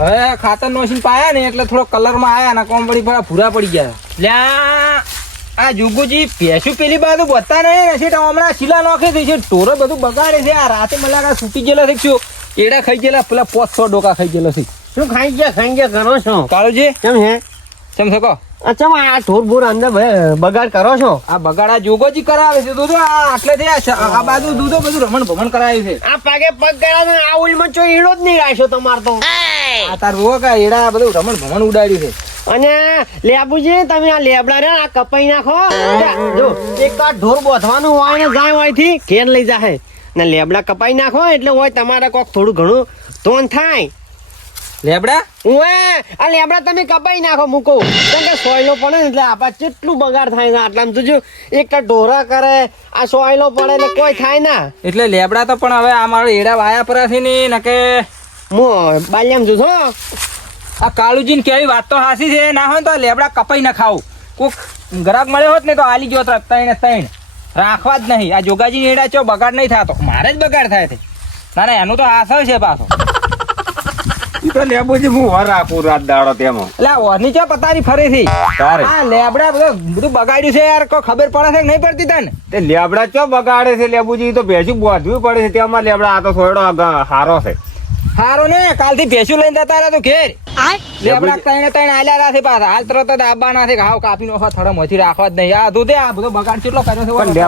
હવે ખાતર નોશીને પાયા ને એટલે થોડો કલરમાં આયા ને કોમ પડી પડા ભૂરા પડી ગયા. લ્યા આ જુગુજી ભેંસું પેલી બાજુ બતા નહીં ને છે હમણાં શીલા નોખી દઈ છે ઢોરો બધું બગાડે છે આ રાતે મલાકા છૂટી ગયેલો છે શું? એડા ખાઈ ગયેલા પેલા પોચ સો ડોકા ખાઈ ગયેલા છે. શું ખાઈ ગયા ખાઈ ગયા કરો છો? કાળુજી? કેમ હે? કેમ શકો અચ્છા આ ઢોર ભૂર અંદર બગાડ કરો છો? આ બગાડ આ જોગોજી કરાવે છે દૂધો આ આટલેથી આ આ બાજુ દૂધો બધું રમણ ભમણ કરાવ્યું છે. આ પાગે પગ ગયા આ ઉલમાં ચો ઈડો જ નહીં રાખ્યો તમાર તો. આ તાર કે એડા બધું રમણ ભમણ ઉડાડ્યું છે. અને લેબુજી તમે આ લેબડા રે આ કપાઈ નાખો. જો એક આ ઢોર બોધવાનું હોય ને જાય હોયથી કેન લઈ જાય ને લેબડા કપાઈ નાખો એટલે હોય તમારે કોક થોડું ઘણું તોન થાય. લેબડા? ઓએ આ લેબડા તમે કપાઈ નાખો મૂકો કેમ કે સોયલો પડે ને એટલે આપા કેટલું બગાડ થાય ને આટલામાં તો જો એક તો ઢોરા કરે આ સોયલો પડે એટલે કોઈ થાય ના. એટલે લેબડા તો પણ હવે આ મારો એડા વાયા પર છે ને ને કે હું બાલ્યામ છું છો આ કાળુજીને કેવી વાત તો હાસી છે. ના હોય ને તો લેબડા કપાઈ ના ખાવું. કોક ગ્રાહક મળ્યો હોત ને તો આલી ગયો તૈણ તૈણ રાખવા જ નહીં. આ જોગાજી નેડા ચો બગાડ નહીં થતો. મારે જ બગાડ થાય છે. ના ના એનું તો આસર છે પાછો. તો લેબુજી હું વર રાખું રાત દાડો તેમાં. એટલે ઓરની ચો પતારી ફરીથી. આ લેબડા બધું બધું બગાડ્યું છે યાર. કોઈ ખબર પડે છે કે નહીં પડતી તને? તે લેબડા ચો બગાડે છે? લેબુજી તો ભેજું બોધવી પડે છે. તેમાં લેબડા આ તો થોડો સારો હારો છે. હારો ને કાલથી ભેંસું લઈને જતા રહ્યા તો ઘેર. લેબડા ત્રણે ત્રણ આલ્યા રાખે પાછા. હાલ તરત જ આવવાના છે હાવ કાપી નો થોડા મથી રાખવા જ નહીં. આ દૂધે આ બધો બગાડ કેટલો કર્યો છે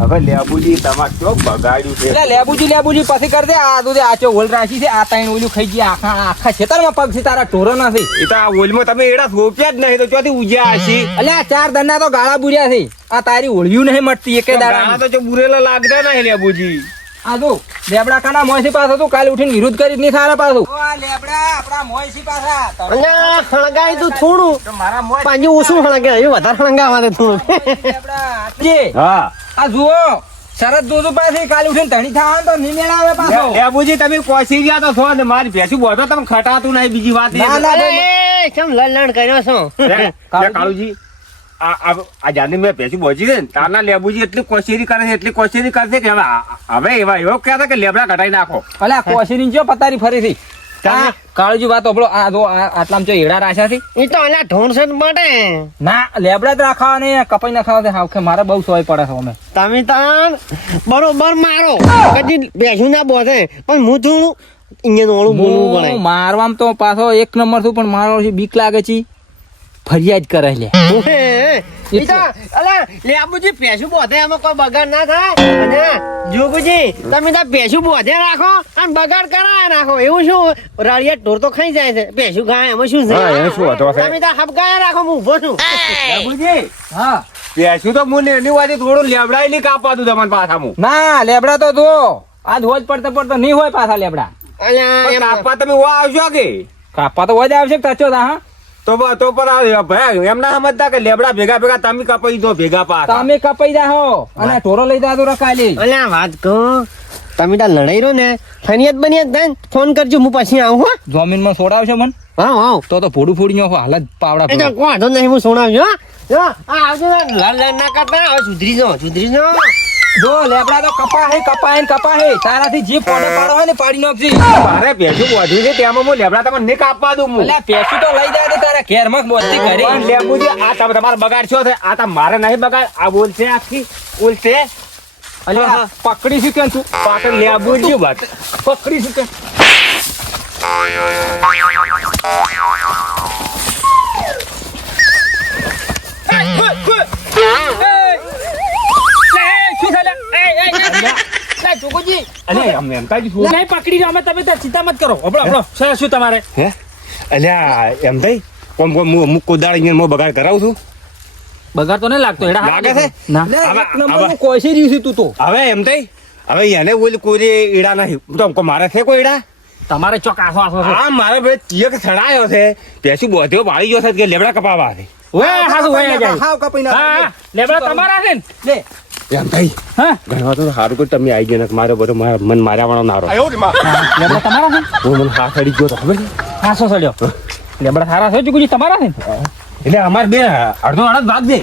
હવે લેબુજી તમાર ચો બગાડ્યું છે? એટલે લેબુજી લેબુજી પછી કરજે દે. આ તું તે આચો ઓલ રાખી છે આ ત્રણ ઓલું ખાઈ ગયા. આખા આખા ખેતરમાં પગ છે તારા ઢોરો નથી એ તો આ ઓલમાં તમે એડા સોપ્યા જ નહીં તો ચોથી ઉજ્યા હશી? એટલે આ ચાર દંડા તો ગાળા બુર્યા છે. આ તારી ઓળિયું નહીં મટતી એકે દાડા તો જો બુરેલા લાગતા નહીં લેબુજી. આ જો લેબડા કાના મોયસી પાસે તું કાલે ઉઠીને વિરુદ્ધ કરી નહીં થારા પાછું. લેબડા આપણા મોયસી પાછા. અને હળગાય તું થોડું. તો મારા મોય પાછું ઓછું હળગાય એ વધારે હળગાવા દે થોડું લેબડા હા. આ જુઓ શરદ દૂધ પાસે કાલે ઉઠીને ધણી થવાનું તો નહીં મેળ પાછો. લેબુજી તમે કોસી ગયા તો છો ને મારી ભેંસું બોધો તમે ખટાતું નહીં બીજી વાત એ ના, ના. કેમ લણ લણ કર્યો છો? કાળુજી આ આ- આ જાને મેં ભેંસું બોજી છે ને તારના લેબુજી એટલી કોશેરી કરે છે એટલી કોશેરી કરે છે કે હવે હવે એવા એવો કહેતા કે લેબડા કઢાઈ નાખો. અલે આ કોશીની જો પતારી ફરીથી. કાળજી વાત ઓબળો આ જો આ આટલામાં જો એડા રાખ્યા છે એ તો અલા છે માટે ના લેબડા જ રાખવા ને કપાઈ ના ખાવા હાવ કે મારે બહુ સોય પડે છે અમે. તમે તાન બરોબર મારો. કદી બેસું ના બોધે. પણ હું થોડું ઇન્જન વાળું બોલવું પડે. મારવામાં તો પાછો એક નંબર છું પણ મારો બીક લાગે છે ફરિયાદ કરે લે. તો અલા લેબુજી ભેંસું બોધે એમાં કોઈ બગાડ ના થાય. અને જોગુજી તમે તો ભેંસું બોધે રાખો અને બગાડ કરાય રાખો એવું શું? રાળિયા ઢોર તો ખાઈ જાય છે. ભેંસું ખાય એમાં શું છે? હા, એમાં શું વાંધો છે? તમે તો હબકાયા રાખો હું ઊભો છું. લેબુજી હા. ભેંસું તો મને એની વાતે થોડું લેબડા નહીં કાપવા દઉં તમારે પાછા હું ના લેબડા તો જો આજ હોજ પડતો પડતો નહીં હોય પાછા લેબડા. કાપવા તમે વા આવશો કે? કાપવા તો હોજ આવશે કે તા હા? તો તો પણ ભાઈ એમ ના સમજતા કે લેબડા ભેગા ભેગા તમે કપાઈ દો ભેગા પા તમે કપાઈ જાહો અને ઢોરો લઈ જાતો રકાલી અલ્યા વાત કહું. તમે ત્યાં લડાઈ રહ્યો ને ફનિયત બનિયત થાય ફોન કરજો હું પછી આવું હો. જમીનમાં સોડાવશો મન? હા હા. તો તો ફોડું ફોડી હો હાલત પાવડા એ તો ફોડો. કોઈ વાંધો નહીં હું સોણાવજો હો. જો આ આવજો લાલ લડ ના કરતા સુધરી જાઓ સુધરી જાઓ જો લેબડા તો કપા હે કપા હે કપા હે તારાથી જીપ ફોડે પાડો હોય ને પાડી નાખજી. મારે ભેંસું વધ્યું છે તેમાં હું લેબડા તમને નહીં કાપવા દઉં હું. અલ્યા પેસું તો લઈ જાય તો તારા ઘેરમાં બોલતી કરી પણ લેબુજી આ તમે તમારો બગાડ છો છે આ તો મારે નહીં બગાડ. આ બોલશે આખી બોલશે અલ્યા પકડી શું કેમ તું પાછળ લેબુજી વાત. પકડી શું કેમ? અલે એમ એમ કાઈ શું નહીં પકડી અમે તમે તો ચિંતા મત કરો. હબળો હબળો શું શું તમારે? હે? અલ્યા એમ થઈ કોમ કોમ હું અમુક કોદાળ મો બગાડ કરાવું છું? બગાડ તો નહીં લાગતો એડા લાગે છે? ના. નંબરનું કોઈસી રહ્યું છે તું તો. હવે એમ થઈ? હવે એને બોલી કોઈ ઈડા નહીં. તો કો મારે છે કોઈ ઈડા? તમારે ચોક આસો આસો છે આ મારે બે તિયક સડાયો છે. પેસી બોધ્યો પાડી ગયો છે કે લેબડા કપાવા છે? ઓય હાસુ ઓય જાય હાવ કપાઈ. હા લેબડા તમારા છે ને? લે. એમ હા? ઘણા તો સારું કરી તમે આવી ગયો ને મારો બધો મન માર્યા વાળો નારો લેબડા તમારા છે? હું મને હાથ અડી ગયો ખબર છે? હાસો સડ્યો. લેબડા સારા છે ચુકુજી તમારા છે? એટલે અમારે બે અડધો અડધ ભાગ દે.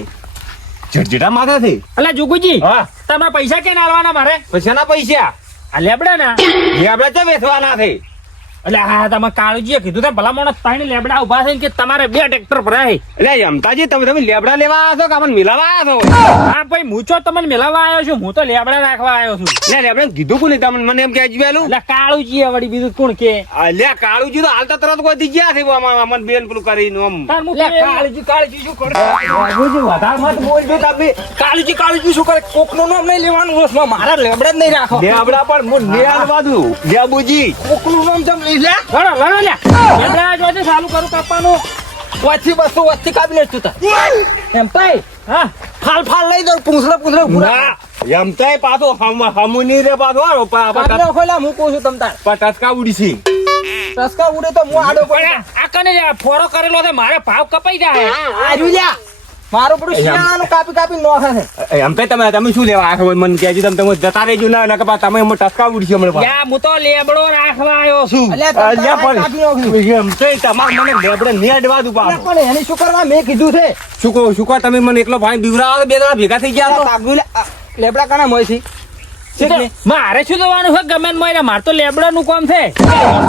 જટજટા માથા છે અલા જુગુજી હા. તમારા પૈસા ક્યાં આલવાના મારે? પછી એના પૈસા. આ લેબડા ના લેબડા તો વેચવાના છે? એટલે હા તમે કાળુજીએ કીધું તો ભલા મોણસ ત્રણ લેબડા ઊભા થઈને કે તમારે બે ટ્રેક્ટર ભરાય. એટલે યમતાજી તમે તમે લેબડા લેવા આવ્યા છો કે અમને મિલાવા આવ્યા છો? હા ભાઈ હું છો તમને મિલાવા આવ્યો છું હું તો લેબડા રાખવા આવ્યો છું. લે લેબડા કીધું કોને તમને મને એમ કે અજવેલું એટલે કાળુજી વળી બીજું કોણ કે? લે કાળુજી તો હાલતા તરત કોઈ દી ગયા છે આમાં અમન બેન પેલું કરીને આમ. કાળુજી કાળુજી શું કરે? બાબુજી વધારે મત બોલજો તમે. કાળુજી કાળુજી શું કરે? કોકનો નામ નહીં લેવાનું મારા લેબડા જ નહીં રાખો. લેબડા પણ હું ને દઉં. લેબુજી. કોકનું નામ જમ લઈ લે લડો લડો લે લેબડા જોજે ચાલુ કરું કાપવાનું. વચ્ચી બસો વચ્ચી કાપી તું તાર એમ તાઈ? હા. ફાલ ફાલ લઈ દઉં પૂંછડે પૂંછડે ના યમતાય પાછો હમ હમુની રે પાછો ખોલા હું કહું છું તમ તાર. પા ટચકા ઉડી છે? ટસકા ઉડે તો હું આડો પડે. આ કને ફોરો કરેલો છે મારે ભાવ કપાઈ જાય. આર્યું લ્યા. મારું બધું શિયાળાનું કાપી કાપી નોખે છે એમ તો તમે તમે શું લેવા આવ્યા છો મને કહેજો તમે તમે જતા રહેજો ના નકર પા તમે એમ ટચકા ઉડી છે પા. હું તો લેબડો રાખવા આવ્યો છું. અલ્યા પણ એમ તો તમારે મને લેબડા ને અડવા દઉં અલ્યા પણ એની શું કરવા મેં કીધું છે. શું કહો શું કહો તમે મને એકલો ભાઈ બીવરાવો બે જણા ભેગા થઈ ગયા તો. લેબડા કાના મોય મારે શું જોવાનું છે? ગમે ને મારે તો લેબડા નું કામ છે.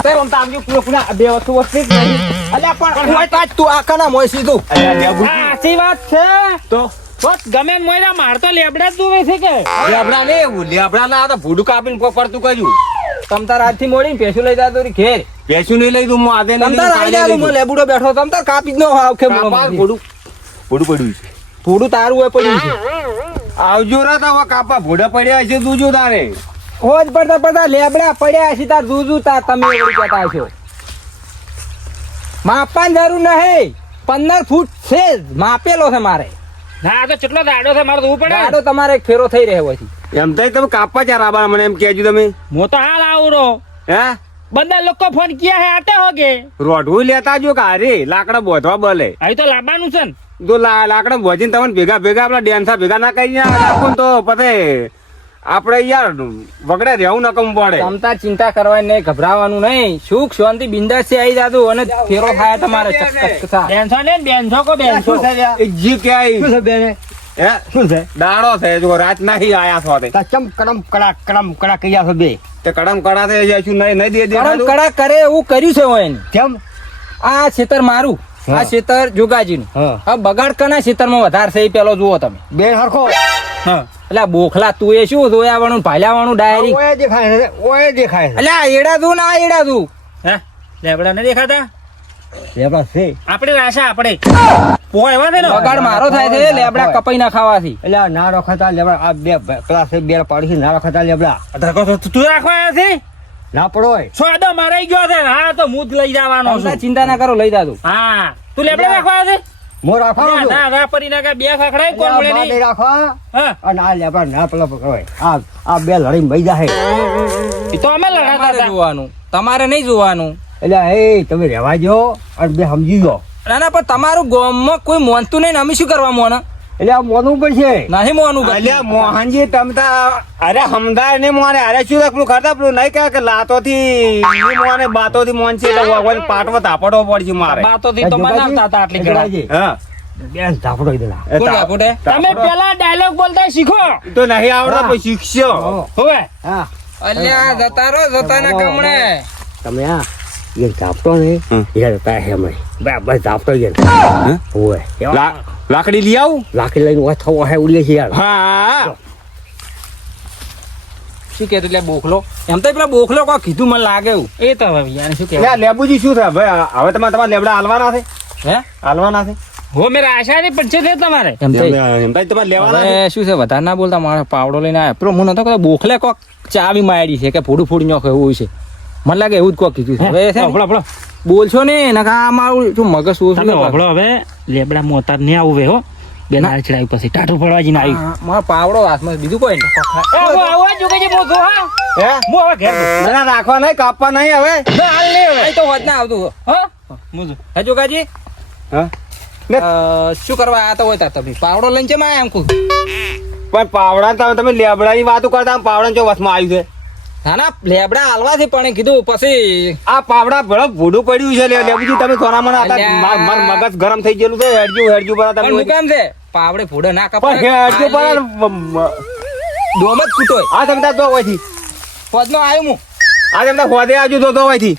રમતા આવજો પેલો બે વસ્તુ વસ્તુ અલ્યા પણ હોય તું આ ના મોય સીધું. સાચી વાત છે? તો? બસ ગમે મોયરા મોય તો લેબડા જ જોવે છે કે. લેબડા ને લેબડા ના તો ભૂડું કાપીને પડતું કર્યું તમ તાર આજથી મોડી પેશું લઈ જાતો રી ઘેર. પેશું નહીં લઈ દઉં હું આજે તમ તાર આઈ જાવ હું લેબડો બેઠો તમ તાર કાપી જ ન આવ કે ભૂડું. ભૂડું પડ્યું છે. થોડું તારું હોય પડ્યું છે. આવજો રે તો કાપા ભૂડા પડ્યા છે તું જો તારે. હોજ પડતા પડતા લેબડા પડ્યા છે તાર દૂધ તાર તમે એવું કહેતા છો માપવાની જરૂર નહીં. પંદર ફૂટ છે જ. માપેલો છે મારે. ના તો કેટલો દાડો છે મારે જોવું પડે દાડો તમારે એક ફેરો થઈ રહ્યો છે. એમ તો તમે કાપવા ચાર આબા મને એમ કહેજો તમે. હું તો હાલ આવરો હે? બધા લોકો ફોન કિયા હે આતે હોગે? રોઢું લેતા જો કે હારે લાકડા બોધવા બલે. અહીં તો લાવવાનું છે ને. તો લા- લાકડા બોજીને તમને ભેગા ભેગા આપણા ડેન્સા ભેગા ના કરી નાખો તો પછી આપણે યાર વગડે રહેવું નકમ પડે. તમતા ચિંતા કરવાની નહીં ગભરાવાનું નહીં. સુખ શાંતિ બિંદાસથી આવી જાતું અને ફેરો થાય તમારે બેનસો ને? બેનસો કો? બેનસો જી કે હે? શું છે? દાડો છે જો રાત નહીં આયા છો તે. ચમ કડમ કડા કડમ કડા કયા છો બે? તે કડમ કડા તે જઈશું નહીં નહીં દે દે કડમ કડા કરે એવું કર્યું છે હોય કેમ? આ છેતર મારું આ છેતર ખેતર જોગાજીનું. હા. બગાડ કના ખેતરમાં વધારે છે એ પેલો જુઓ તમે. બેન હરખો. એટલે બોખલા તું એ શું જોયા વાળું ભાલ્યા વાળું ડાયરી ઓય દેખાય છે ઓય દેખાય છે એટલે એડા તું ના એડા તું હે લેબડા ને દેખાતા લેબડા છે આપણે રાશા આપણે પોયવા છે ને બગાડ મારો થાય છે લેબડા કપાઈ ના ખાવાથી એટલે ના રખતા લેબડા આ બે છે બે પાડી ના રખતા લેબડા તું રાખવા આવ્યા છે ના પડો હોય સોદો મરાઈ ગયો છે હા તો હું જ લઈ જવાનો છું ચિંતા ના કરો લઈ જાતું હા તું લેબડા રાખવા આવ્યો છે મો રાખવાનો ના ના ના પરી ના બે ખખડાય કોણ મળે નહીં? રાખવા અને આ લેબડા ના પેલા પકડવાય આ આ બે લડી મઈ જાય એ તો અમે લડાતા હતા. જોવાનું. તમારે નહીં જોવાનું. એટલે એ તમે રહેવા જો અને બે સમજી જો ના ના પણ તમારું ગામમાં કોઈ મોનતું નહીં અમે શું કરવા મોન? એટલે આ મોનવું પડશે નહીં મોનું એટલે મોહનજી તમે તો અરે હમદાર ને મોને અરે શું પેલું કરતા પેલું? નહીં કહે કે લાતો થી મોને બાતો થી મોન છે એટલે ભગવાન પાટવો તાપડવો પડશે મારે. બાતોથી તો મનાવતા હતા આટલી ઘડી. હા. બેન ધાપડો દેલા એ કોણ તાપ- લાપોટે? તમે પેલા ડાયલોગ બોલતા શીખો. તો નહીં આવડતા પછી શીખશો. હવે. હા. અલ્યા જતા રહો જતા ના કમણે. તમે આ એ ધાપટો ને હમ. એ જતા હે અમે બસ ધાપટો જ હે? ઓય લા- લાકડી લઈ આવું? લાકડી લઈને ઓય થવો હે ઉડીએ છે યાર હા. શું કહેતો એટલે બોખલો? એમ તો પેલા બોખલો કોઈ કીધું મને લાગે એવું. એ તો હવે યાર શું લે, લેબુજી શું થાય ભાઈ હવે તમારે તમારા લેબડા હાલવાના છે? હે? હાલવાના છે? હો મેરા આશા ની પડશે છે તમારે. એમ તો એમ એમ તો તમારે લેવાના શું છે વધારે ના બોલતા મારા પાવડો લઈને આવ્યા પેલો હું નતો કહેતો બોખલે કોક ચાવી મારી છે કે ફોડું ફોડી નાખો એવું છે. મને લાગે એવું જ કોક કીધું છે. હવે છે બોલશો ને નકા આ મારું શું મગજ શું તમે ઓભળો હવે લેબડા મોતા ને આવું હો બે નાળ ચડાવી પછી. ટાટું પડવા જઈને આવ્યું. મારો પાવડો હાથમાં બીજું કોઈ નહીં. હે ના, ના, રાખવા નહીં કાપવા નહીં હવે. અહીં તો હોત ના આવતું. હો? હે જોગાજી? હા? શું કરવા આ તો હોય તા તમે? પાવડો લઈને છે આયા એમ કહું પણ પાવડા તમે લેબડા લેબડાની વાતો કરતા પાવડા ચો વસમાં આવ્યું છે? ના ના લેબડા હાલવાથી પણ કીધું પછી આ પાવડા ભળો ભૂડું પડ્યું છે લે લેબુજી તમે સોના મને મગજ ગરમ થઈ ગયેલું છે હેડજુ હેડજુ પર તમે હું કેમ છે? પાવડે ભૂડો ના પણ હેડજુ પર ડોમ જ કૂટોય આ તમે હોયથી પદનો આવ્યો હું. આ તમે હોદે આવજો તો હોય હોયથી